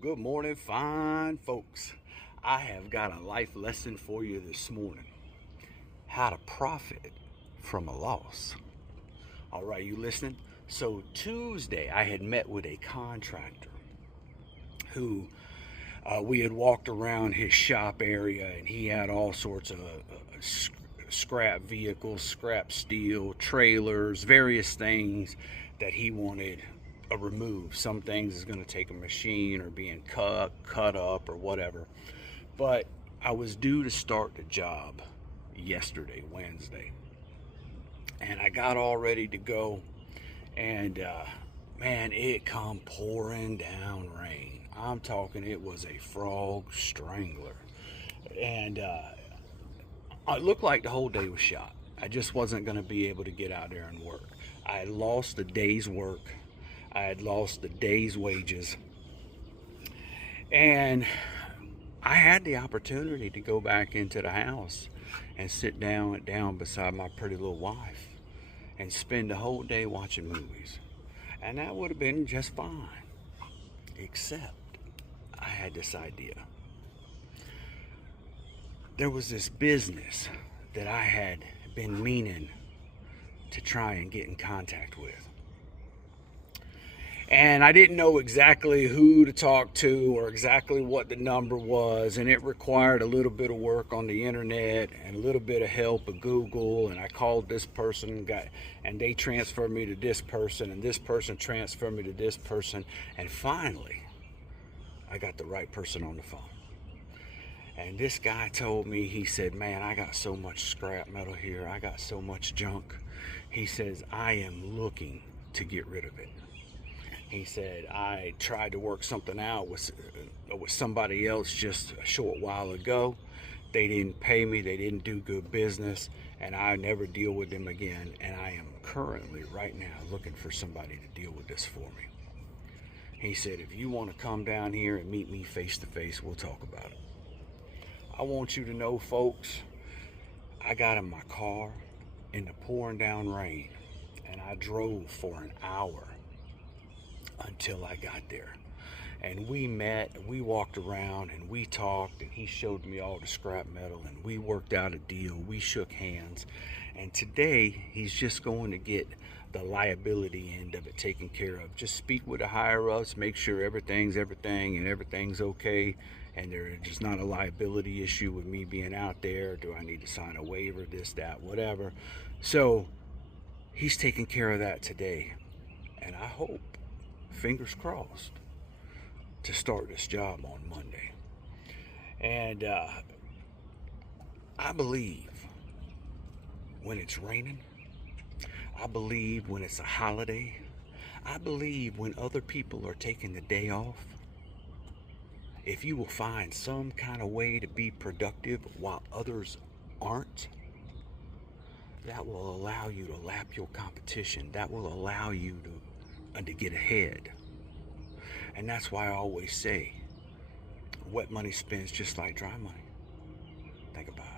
Good morning, fine folks. I have got a life lesson for you this morning. How to profit from a loss. All right, you listening? So Tuesday, I had met with a contractor who we had walked around his shop area, and he had all sorts of scrap vehicles, scrap steel, trailers, various things that he wanted removed. Some things is going to take a machine or being cut up or whatever. But I was due to start the job yesterday, Wednesday, and I got all ready to go, and man, it come pouring down rain. I'm talking, it was a frog strangler, and it looked like the whole day was shot. I just wasn't going to be able to get out there and work. I had lost a day's work. I had lost the day's wages. And I had the opportunity to go back into the house and sit down beside my pretty little wife and spend the whole day watching movies. And that would have been just fine. Except I had this idea. There was this business that I had been meaning to try and get in contact with. And I didn't know exactly who to talk to or exactly what the number was, and it required a little bit of work on the internet and a little bit of help of Google. And I called this person, and they transferred me to this person, and this person transferred me to this person, and finally I got the right person on the phone. And this guy told me, he said, man, I got so much scrap metal here, I got so much junk. He says, I am looking to get rid of it. He said, I tried to work something out with somebody else just a short while ago. They didn't pay me, they didn't do good business, and I never deal with them again. And I am currently, right now, looking for somebody to deal with this for me. He said, if you want to come down here and meet me face to face, we'll talk about it. I want you to know, folks, I got in my car in the pouring down rain, and I drove for an hour until I got there. And we met, and we walked around, and we talked, and he showed me all the scrap metal, and we worked out a deal. We shook hands, and today he's just going to get the liability end of it taken care of. Just speak with the higher ups, make sure everything's everything and everything's okay, and there's not a liability issue with me being out there. Do I need to sign a waiver, this, that, whatever. So he's taking care of that today, and I hope, fingers crossed, to start this job on Monday. And I believe when it's raining, I believe when it's a holiday, I believe when other people are taking the day off, if you will find some kind of way to be productive while others aren't, that will allow you to lap your competition. That will allow you to get ahead. And that's why I always say, wet money spends just like dry money. Think about it.